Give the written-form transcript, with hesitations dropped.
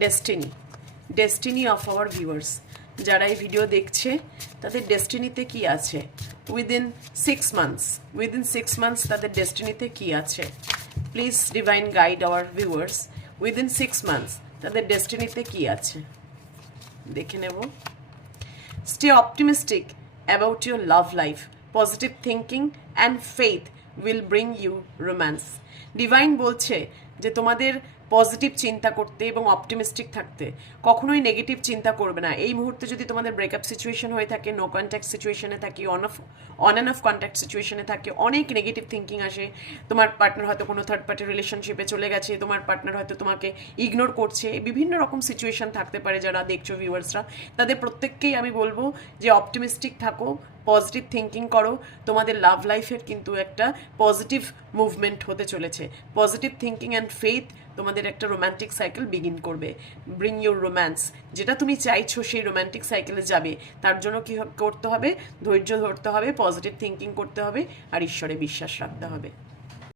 Destiny, destiny of our viewers, যারা এই video দেখছে তাদের ডেস্টিনিতে কি আছে উইদিন 6 মান্থস তাদের ডেস্টিনিতে কি আছে। Please divine guide our viewers, within 6 months তাদের ডেস্টিনিতে কি আছে দেখে নেব। Stay optimistic about your love life, positive thinking and faith will bring you romance. Divine বলছে যে তোমাদের পজিটিভ চিন্তা করতে এবং অপটিমিস্টিক থাকতে, কখনোই নেগেটিভ চিন্তা করবে না। এই মুহূর্তে যদি তোমাদের ব্রেকআপ সিচুয়েশন হয়ে থাকে, নো কন্ট্যাক্ট সিচুয়েশনে থাকি, অন অ্যান্ড অফ কন্ট্যাক্ট সিচুয়েশনে থাকে, অনেক নেগেটিভ থিঙ্কিং আসে। তোমার পার্টনার হয়তো কোনো থার্ড পার্টি রিলেশনশিপে চলে গেছে, তোমার পার্টনার হয়তো তোমাকে ইগনোর করছে, বিভিন্ন রকম সিচুয়েশন থাকতে পারে। যারা দেখছো ভিউয়ার্সরা, তাদের প্রত্যেককেই আমি বলবো যে অপটিমিস্টিক থাকো, পজিটিভ থিঙ্কিং করো। তোমাদের লাভ লাইফের কিন্তু একটা পজিটিভ মুভমেন্ট হতে চলেছে। পজিটিভ থিঙ্কিং অ্যান্ড ফেথ তোমাদের একটা রোম্যান্টিক সাইকেল বিগিন করবে। ব্রিং ইউর রোম্যান্স, যেটা তুমি চাইছো সেই রোম্যান্টিক সাইকেলে যাবে। তার জন্য কী করতে হবে? ধৈর্য ধরতে হবে, পজিটিভ থিঙ্কিং করতে হবে, আর ঈশ্বরে বিশ্বাস রাখতে হবে।